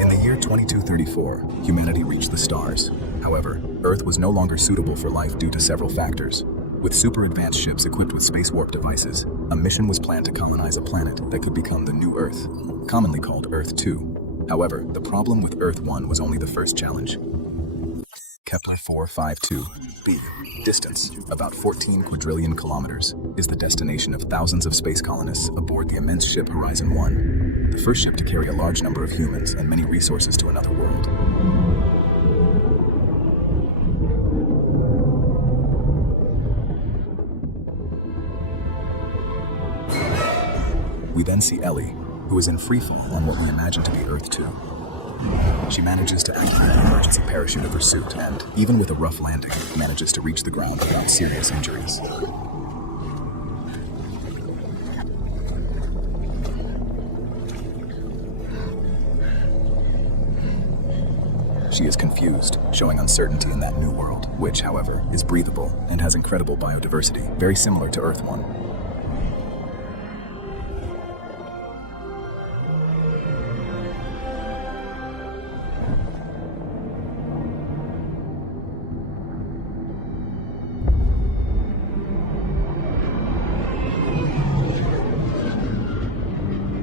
In the year 2234, humanity reached the stars. However, Earth was no longer suitable for life due to several factors. With super advanced ships equipped with space warp devices, a mission was planned to colonize a planet that could become the new Earth, commonly called Earth 2. However, the problem with Earth 1 was only the first challenge. Kepler 452b, distance, about 14 quadrillion kilometers, is the destination of thousands of space colonists aboard the immense ship Horizon 1, the first ship to carry a large number of humans and many resources to another world. We then see Ellie, who is in freefall on what we imagine to be Earth 2. She manages to activate the emergency parachute of her suit and, even with a rough landing, manages to reach the ground without serious injuries. She is confused, showing uncertainty in that new world, which, however, is breathable and has incredible biodiversity, very similar to Earth 1.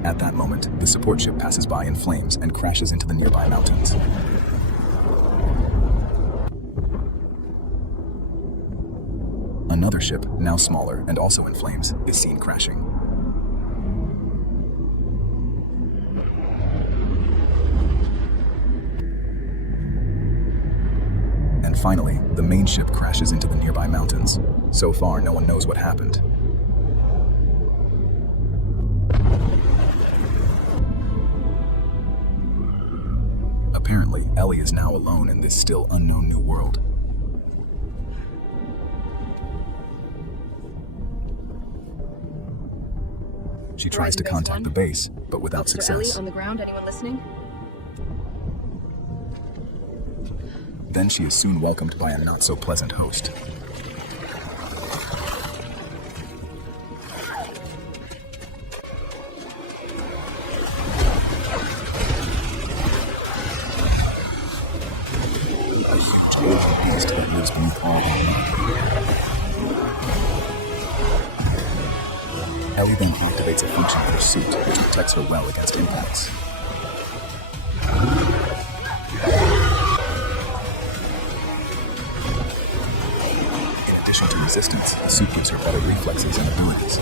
At that moment, the support ship passes by in flames and crashes into the nearby mountains. Another ship, now smaller and also in flames, is seen crashing. And finally, the main ship crashes into the nearby mountains. So far, no one knows what happened. Apparently, Ellie is now alone in this still unknown new world. She tries to contact the base, but without success. Ellie on the ground, anyone listening? Then she is soon welcomed by a not-so-pleasant host. Beast that lives beneath all the mud. Ellie then activates a function of her suit, which protects her well against impacts. In addition to resistance, the suit gives her better reflexes and abilities.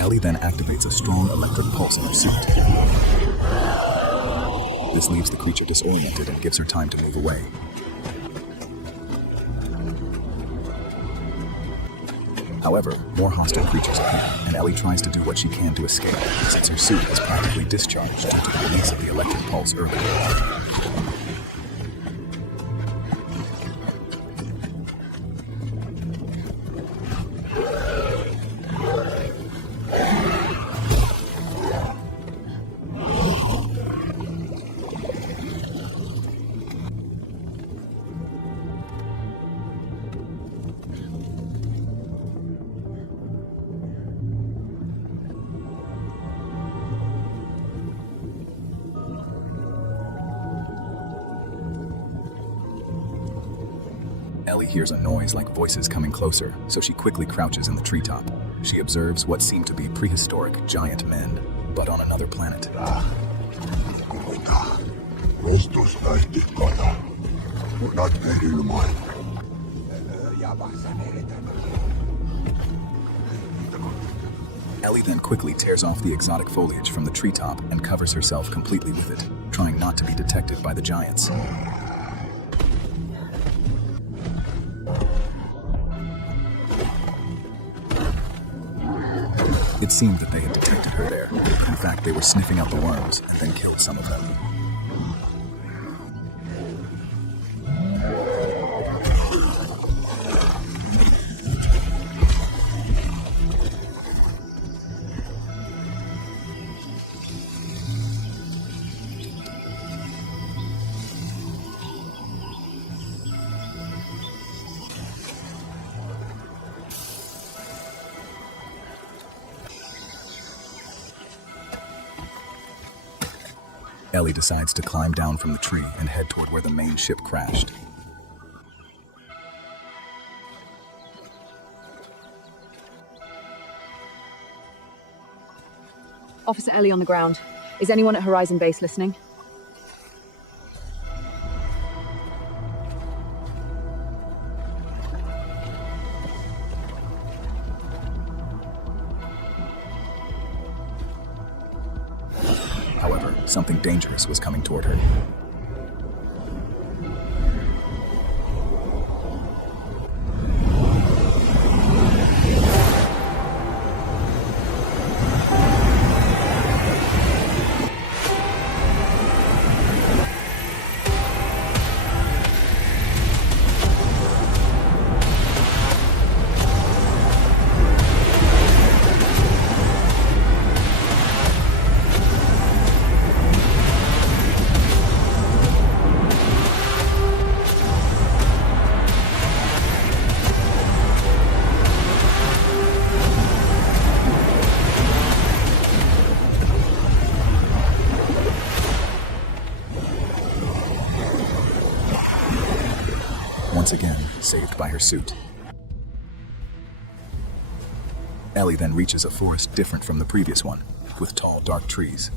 Ellie then activates a strong electric pulse in her suit. This leaves the creature disoriented and gives her time to move away. However, more hostile creatures appear, and Ellie tries to do what she can to escape, since her suit is practically discharged due to the release of the electric pulse earlier. Ellie hears a noise like voices coming closer, so she quickly crouches in the treetop. She observes what seem to be prehistoric giant men, but on another planet. Ellie then quickly tears off the exotic foliage from the treetop and covers herself completely with it, trying not to be detected by the giants. It seemed that they had detected her there. In fact, they were sniffing out the worms and then killed some of them. Ellie decides to climb down from the tree and head toward where the main ship crashed. Officer Ellie on the ground. Is anyone at Horizon Base listening? However, something dangerous was coming toward her. Once again, saved by her suit. Ellie then reaches a forest different from the previous one, with tall, dark trees.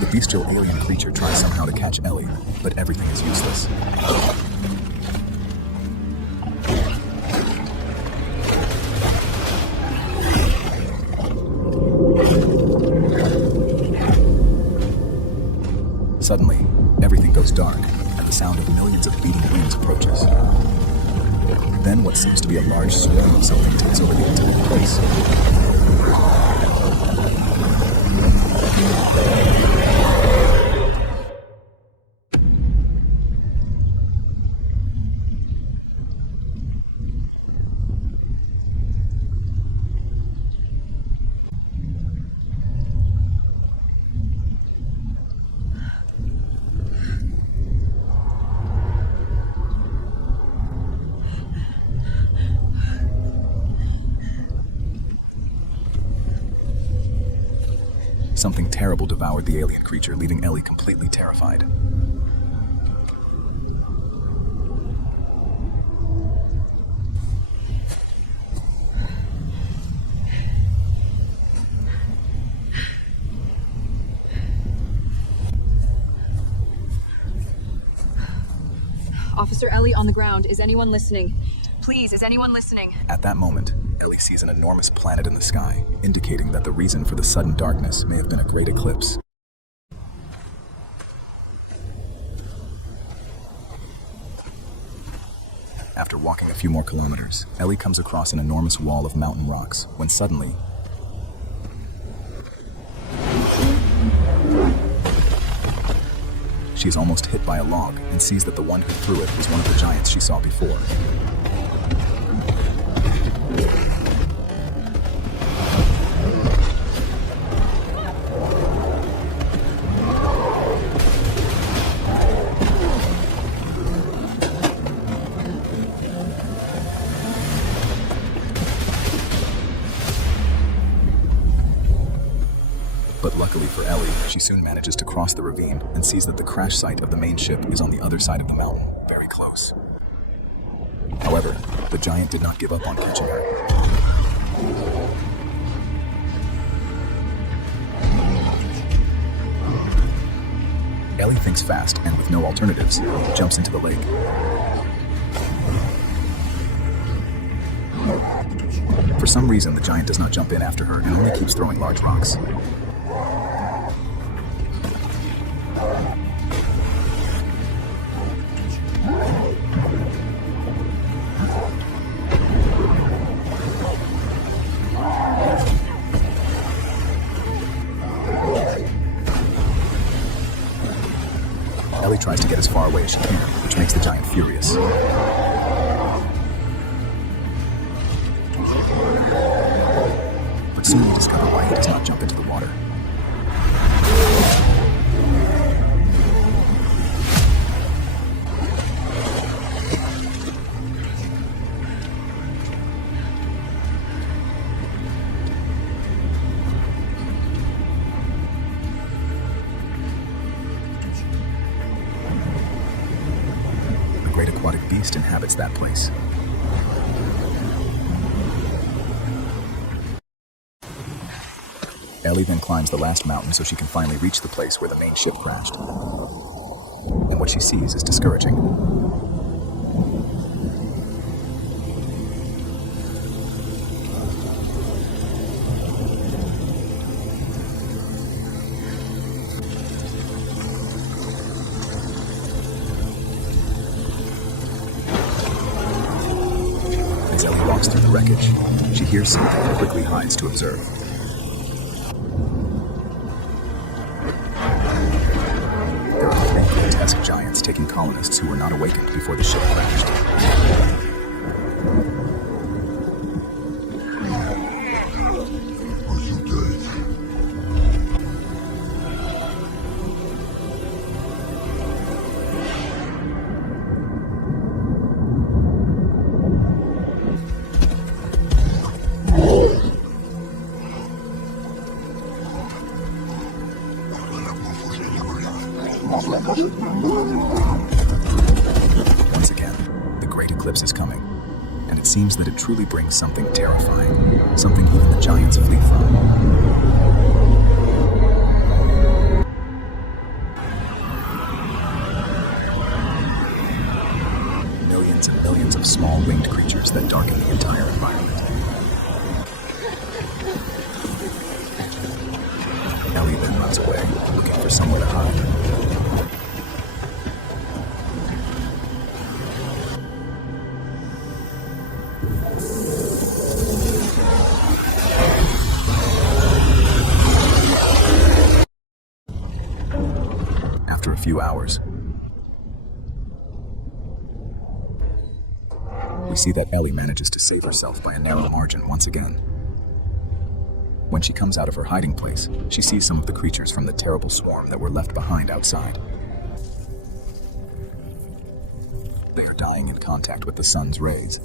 The bestial alien creature tries somehow to catch Ellie, but everything is useless. Suddenly, everything goes dark, and the sound of millions of beating wings approaches. Then what seems to be a large swarm of something takes over the entire place. Something terrible devoured the alien creature, leaving Ellie completely terrified. Officer Ellie on the ground. Is anyone listening? Please, is anyone listening? At that moment, Ellie sees an enormous planet in the sky, indicating that the reason for the sudden darkness may have been a great eclipse. After walking a few more kilometers, Ellie comes across an enormous wall of mountain rocks, when suddenly, she is almost hit by a log and sees that the one who threw it was one of the giants she saw before. But luckily for Ellie, she soon manages to cross the ravine and sees that the crash site of the main ship is on the other side of the mountain, very close. However, the giant did not give up on catching her. Ellie thinks fast and, with no alternatives, jumps into the lake. For some reason, the giant does not jump in after her and only keeps throwing large rocks. tries to get as far away as she can, which makes the giant furious. But soon we discover why he does not jump into the water. A great aquatic beast inhabits that place. Ellie then climbs the last mountain so she can finally reach the place where the main ship crashed. And what she sees is discouraging. As Ellie walks through the wreckage, she hears something and quickly hides to observe. Giants taking colonists who were not awakened before the ship crashed. Once again, the Great Eclipse is coming, and it seems that it truly brings something terrifying, something even the giants flee from. Millions and millions of small winged creatures that darken the entire environment. Ellie then runs away, looking for somewhere to hide. After a few hours, we see that Ellie manages to save herself by a narrow margin once again. When she comes out of her hiding place, she sees some of the creatures from the terrible swarm that were left behind outside. They are dying in contact with the sun's rays.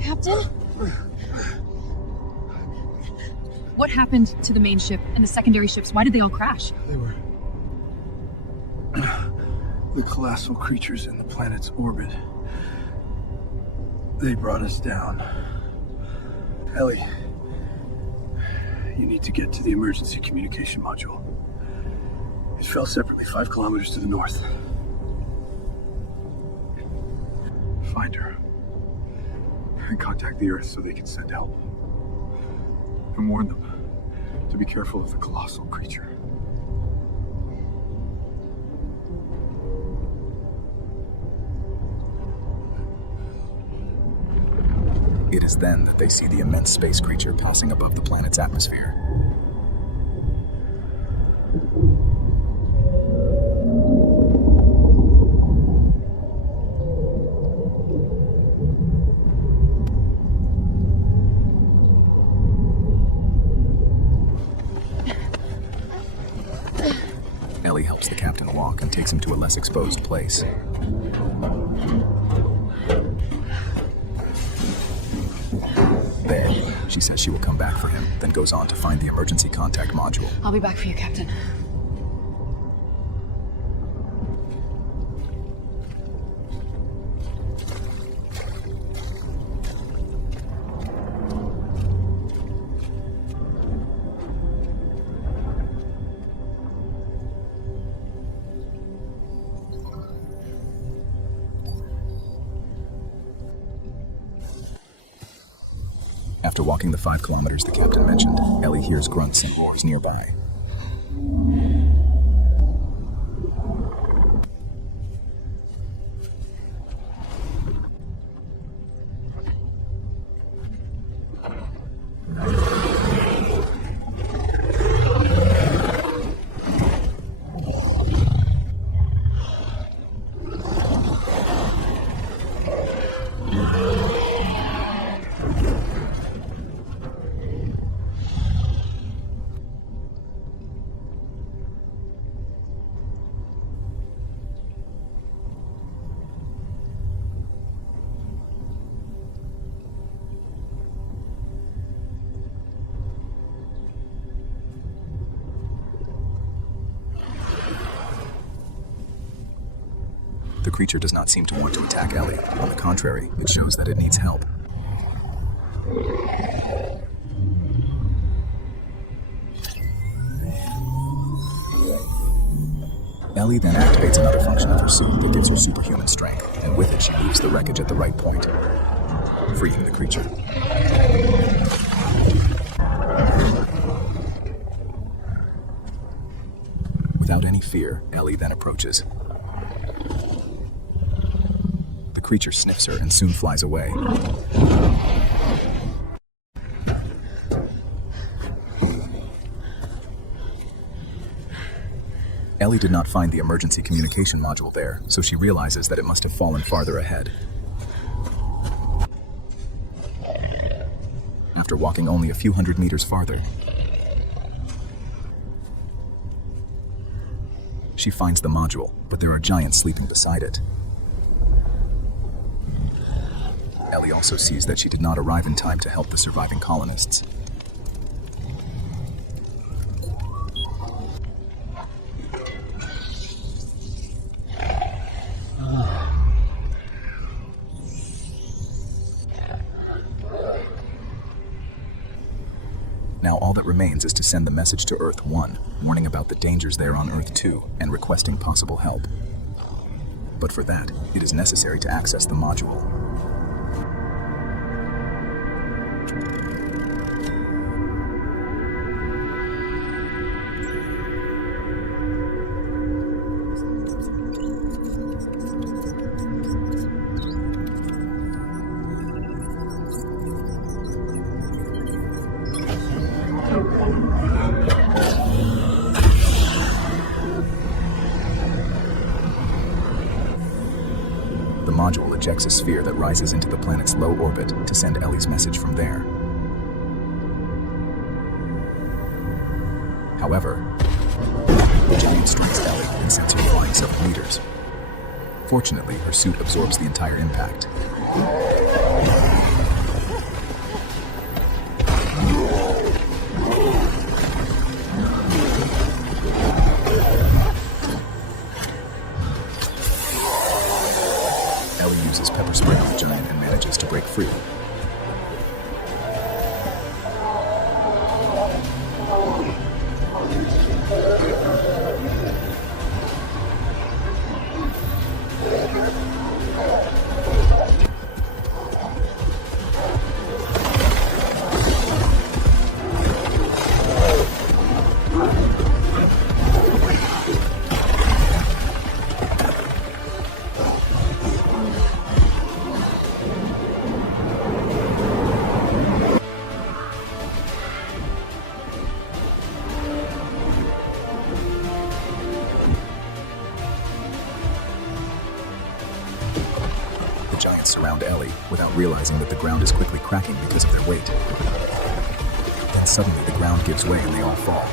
Captain? What happened to the main ship and the secondary ships? Why did they all crash? They were the colossal creatures in the planet's orbit. They brought us down. Ellie, you need to get to the emergency communication module. It fell separately 5 kilometers to the north. Find her. And contact the Earth so they can send help. And warn them to be careful of the colossal creature. It is then that they see the immense space creature passing above the planet's atmosphere. Ellie helps the captain walk and takes him to a less exposed place. There, she says she will come back for him, then goes on to find the emergency contact module. I'll be back for you, Captain. After walking the 5 kilometers the captain mentioned, Ellie hears grunts and roars nearby. The creature does not seem to want to attack Ellie. On the contrary, it shows that it needs help. Ellie then activates another function of her suit that gives her superhuman strength, and with it she moves the wreckage at the right point, freeing the creature. Without any fear, Ellie then approaches. The creature sniffs her and soon flies away. Ellie did not find the emergency communication module there, so she realizes that it must have fallen farther ahead. After walking only a few hundred meters farther, she finds the module, but there are giants sleeping beside it. Ellie also sees that she did not arrive in time to help the surviving colonists. Now all that remains is to send the message to Earth 1, warning about the dangers there on Earth 2, and requesting possible help. But for that, it is necessary to access the module. The module ejects a sphere that rises into the planet's low orbit to send Ellie's message from there. However, the giant strikes Ellie and sends her flying several meters. Fortunately, her suit absorbs the entire impact. Ellie uses pepper spray on the giant and manages to break free. The giants surround Ellie without realizing that the ground is quickly cracking because of their weight. Then suddenly the ground gives way and they all fall.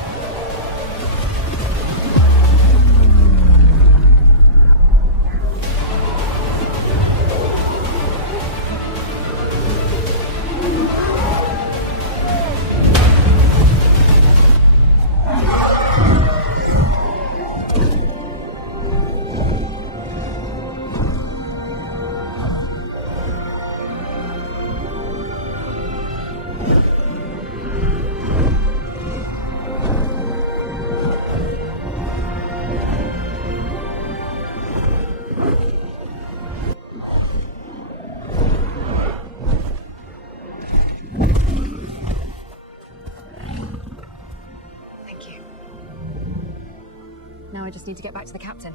I just need to get back to the captain.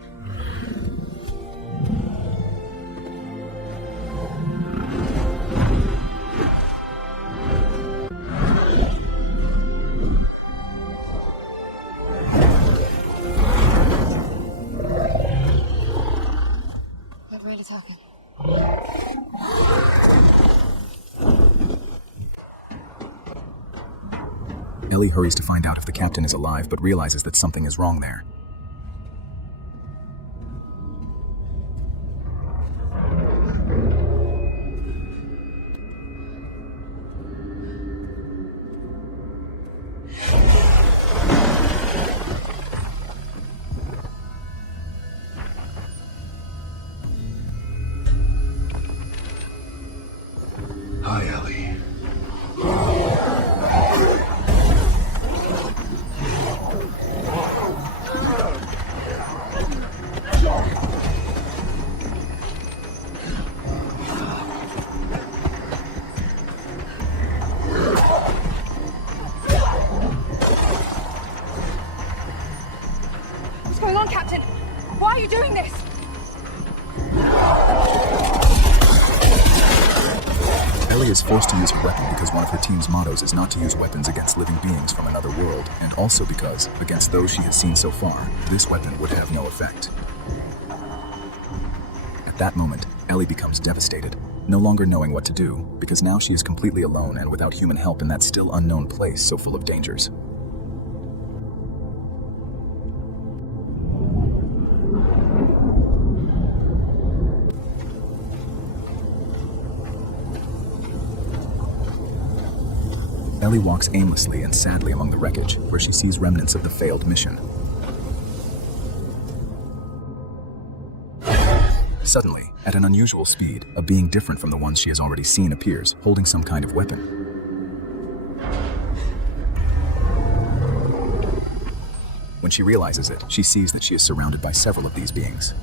We're really talking. Ellie hurries to find out if the captain is alive, but realizes that something is wrong there. Hi, Ellie. What's going on, Captain? Why are you doing this? Ellie is forced to use a weapon because one of her team's mottos is not to use weapons against living beings from another world, and also because, against those she has seen so far, this weapon would have no effect. At that moment, Ellie becomes devastated, no longer knowing what to do, because now she is completely alone and without human help in that still unknown place so full of dangers. Ellie walks aimlessly and sadly among the wreckage, where she sees remnants of the failed mission. Suddenly, at an unusual speed, a being different from the ones she has already seen appears, holding some kind of weapon. When she realizes it, she sees that she is surrounded by several of these beings.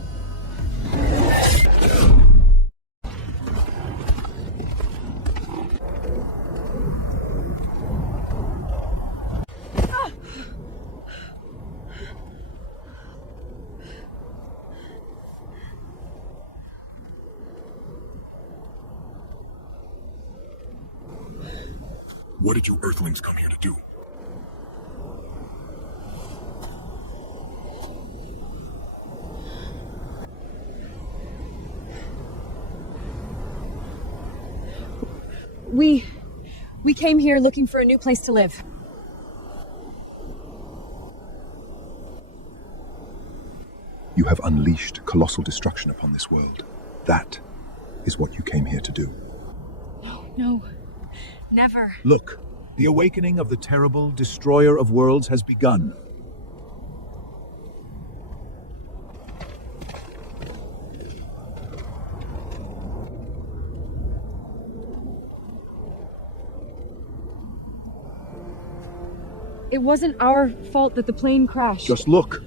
What did you Earthlings come here to do? We came here looking for a new place to live. You have unleashed colossal destruction upon this world. That is what you came here to do. No. Never. Look, the awakening of the terrible destroyer of worlds has begun. It wasn't our fault that the plane crashed. Just look.